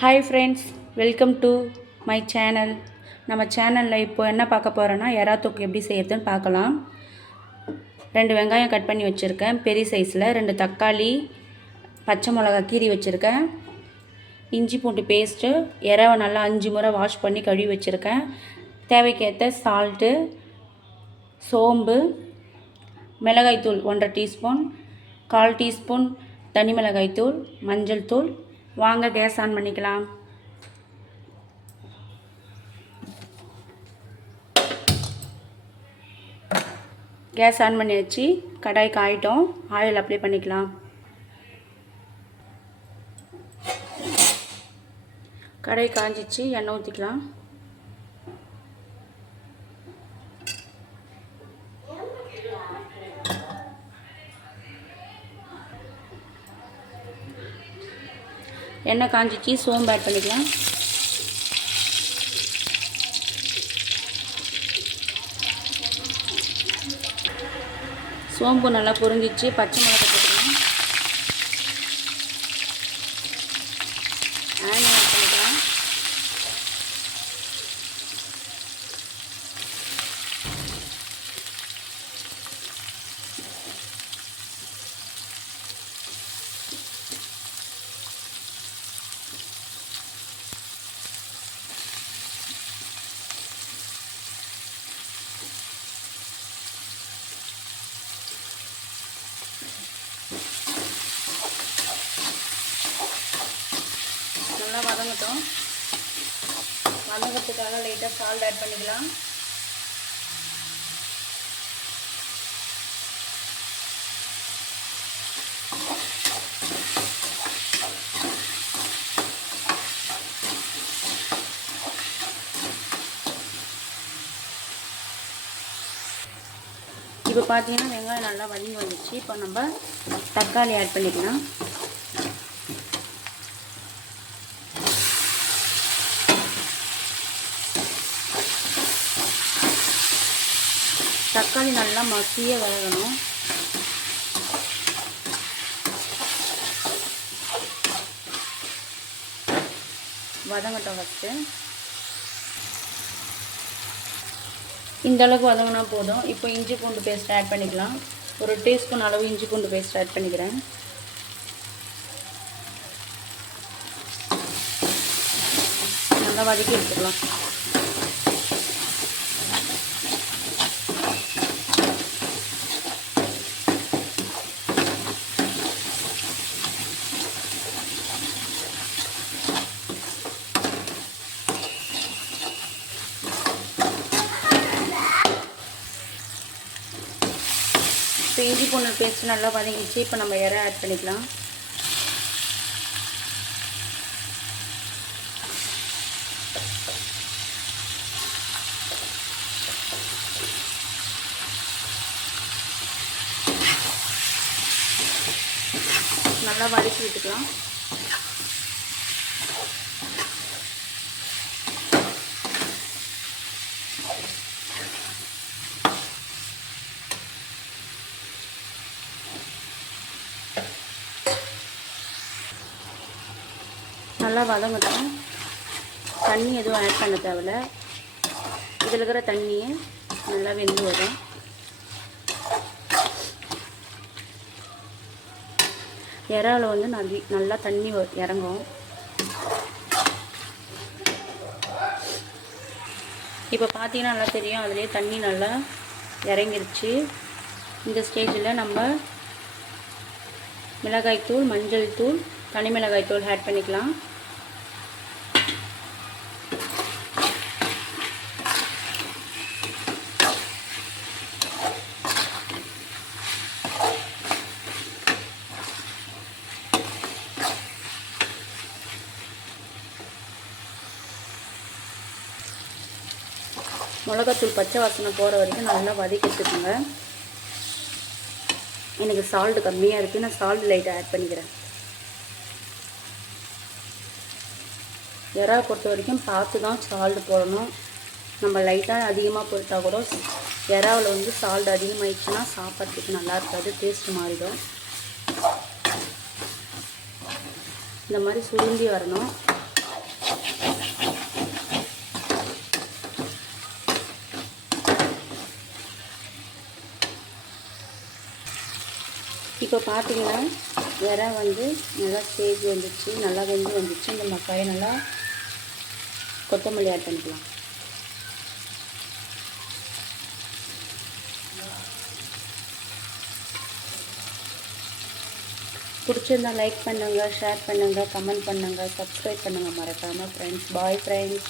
Hi friends, welcome to my channel. நம்ம சேனலில் இப்போ என்ன பார்க்க போகிறோன்னா எறா தொக்கு எப்படி செய்யறதுன்னு பார்க்கலாம். 2 வெங்காயம் கட் பண்ணி வச்சுருக்கேன் பெரிய சைஸில், 2 தக்காளி, பச்சை மிளகா கீரி வச்சுருக்கேன், இஞ்சி பூண்டு பேஸ்ட்டு, எறாவை நல்லா 5 முறை வாஷ் பண்ணி கழுவி வச்சுருக்கேன், தேவைக்கேற்ற சால்ட்டு, சோம்பு, மிளகாய்த்தூள் 1.5 டீஸ்பூன், 1/4 டீஸ்பூன் தனி மிளகாய்த்தூள், மஞ்சள் தூள். வாங்க கேஸ் ஆன் பண்ணிக்கலாம். கேஸ் ஆன் பண்ணி வச்சு கடாய் காயிட்டோம், ஆயில் அப்ளை பண்ணிக்கலாம். கடாய் காஞ்சிச்சு, எண்ணெய் ஊற்றிக்கலாம். எண்ணெய் காஞ்சிச்சு, சோம்பு ஆட் பண்ணிக்கலாம். சோம்பு நல்லா பொரிஞ்சிச்சு, பச்சை மிளகாய் போட்டுக்கலாம். ஆனியன் ஆட் பண்ணிக்கலாம். நல்லா வதங்கட்டும். வதங்கிறதுக்காக லைட்டாக சால்ட் ஆட் பண்ணிக்கலாம். இப்போ பார்த்தீங்கன்னா வெங்காயம் நல்லா வதங்கி வந்துச்சு. இப்போ நம்ம தக்காளி ஆட் பண்ணிக்கலாம். தக்காளி நல்லா மசிய வேகணும். வதங்கட்டும் ஃபஸ்ட்டு. இந்த அளவுக்கு வதங்கினா போதும். இப்போ இஞ்சி பூண்டு பேஸ்ட் ஆட் பண்ணிக்கலாம். 1 டீஸ்பூன் அளவு இஞ்சி பூண்டு பேஸ்ட் ஆட் பண்ணிக்கிறேன். நல்லா வதக்கி எடுத்துக்கலாம். இப்போ இஞ்சி பூண்டு பேஸ்ட் நல்லா வதங்கிச்சு. இப்போ நம்ம எறா ஆட் பண்ணிக்கலாம். நல்லா வதக்கி விட்டுக்கலாம். நல்லா வதங்கட்டும். தண்ணி எதுவும் ஆட் பண்ண தேவையில்ல. இதில் இருக்கிற தண்ணியை நல்லா வெந்து வரும். இறால வந்து நல்லா தண்ணி இறங்கும். இப்போ பார்த்தீங்கன்னா நல்லா தெரியும், அதுலேயே தண்ணி நல்லா இறங்கிருச்சு. இந்த ஸ்டேஜில் நம்ம மிளகாய்த்தூள், மஞ்சள் தூள், தனி மிளகாய்த்தூள் ஆட் பண்ணிக்கலாம். மிளகாத்தூள் பச்சை வாசனை போகிற வரைக்கும் நல்லா வதக்கிட்டுருக்குங்க. எனக்கு சால்ட்டு கம்மியாக இருக்குது, நான் சால்ட் லைட்டாக ஆட் பண்ணிக்கிறேன். எறா பொறுத்த வரைக்கும் பார்த்து தான் சால்ட் போடணும். நம்ம லைட்டாக அதிகமாக போட்டால் கூட எறாவில் வந்து சால்ட் அதிகமாகிடுச்சுன்னா சாப்பிட்றதுக்கு நல்லா இருக்காது, டேஸ்ட்டு மாறிடும். இந்த மாதிரி சுருங்கி வரணும். இப்போ பார்த்தீங்கன்னா இறா வந்து நல்லா ஸ்டேஜ் வந்துச்சு, நல்லா வெந்து வந்துச்சு. இந்த மக்காயை நல்லா கொத்தமல்லி ஆட் பண்ணிக்கலாம். பிடிச்சிருந்தா லைக் பண்ணுங்கள், ஷேர் பண்ணுங்கள், கமெண்ட் பண்ணுங்கள், சப்ஸ்கிரைப் பண்ணுங்கள் மறக்காமல் ஃப்ரெண்ட்ஸ். Bye friends.